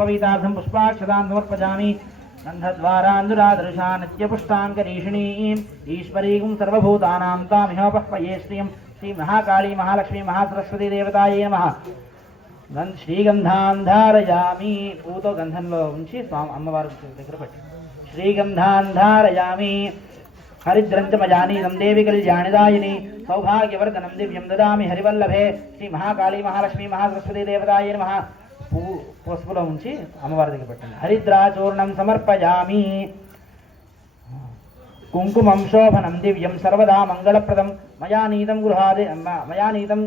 पवितार्थं पुष्पाक्षतां समर्पयामि गन्धद्वारान्दुरादृशा नित्यपुष्टाङ्करीषिणीम् ईश्वरीं सर्वभूतानां तामिहोपह्वये श्रियं श्रीमहाकाली महालक्ष्मी महासरस्वती देवतायै नमः। श्रीगंधान् धारयामि पूतो गंधंलो ఉంచి స్వామి అమ్మవారి దగ్గర పెట్టి శ్రీగంధాన్ ధారయామి హరిద్రంచ మజానీనం దేవి కళ్యాణిదాయిని సౌభాగ్యవర్ధనం దివ్యం దదామి హరివల్లభే శ్రీ మహాకాళీ మహాలక్ష్మి మహాసరస్వతి దేవతాయే నమః। పసుపులో ఉంచి అమ్మవారి దగ్గర పెట్టండి। హరిద్రాచూర్ణం సమర్పయామి కుంకుమం శోభనం దివ్యం సర్వదా మంగళప్రదం మయా నీతం గృహాది మయా నీతం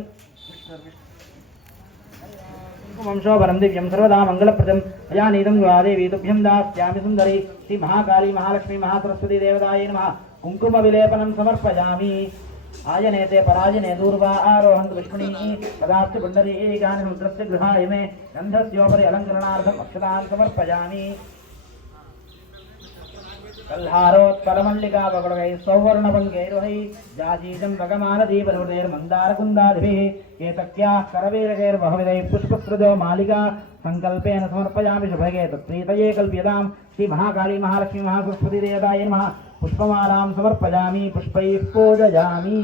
కుంకుమంశోభరం దివ్యం సర్వదా మంగళప్రదం మయా నీతం గృహాదేవి తుభ్యం దాస్యామి సుందరి శ్రీ మహాకాళీ మహాలక్ష్మి మహాసరస్వతి దేవతాయే నమః। కుంకుమ విలేపనం సమర్పయామి आयनेते पराजने दूर्वा आरोहन्तु विष्णुनी पदार्थ पुण्डरीकानि समुद्रस्य गृहाय मे गन्धस्योपरि अलङ्करणार्थम् अक्षतान् समर्पयामि। कल्हारोत्पलमल्लिका पकड़गैः सौवर्णपङ्कैर्वहैः जाजीजं भगमालदीपहृदैर्मन्दारकुन्दादिभिः केतक्याः करवीरकैर्बहुविधैः पुष्पस्रुतो मालिका संकल्पेन समर्पयामि शुभगे तत्प्रीतये कल्प्यतां श्री महाकाली महालक्ष्मी महासरस्वती देवतायै नमः। पुष्पमालां समर्पयामि पुष्पैः पूजयामि।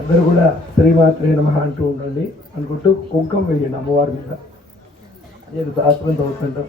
అందరూ కూడా శ్రీమాత్రే నమః అంటూ ఉండండి, అనుకుంటూ కుంకుమ వేయండి అమ్మవారి మీద. అదే శాస్త్రం చదువుతుంటాం.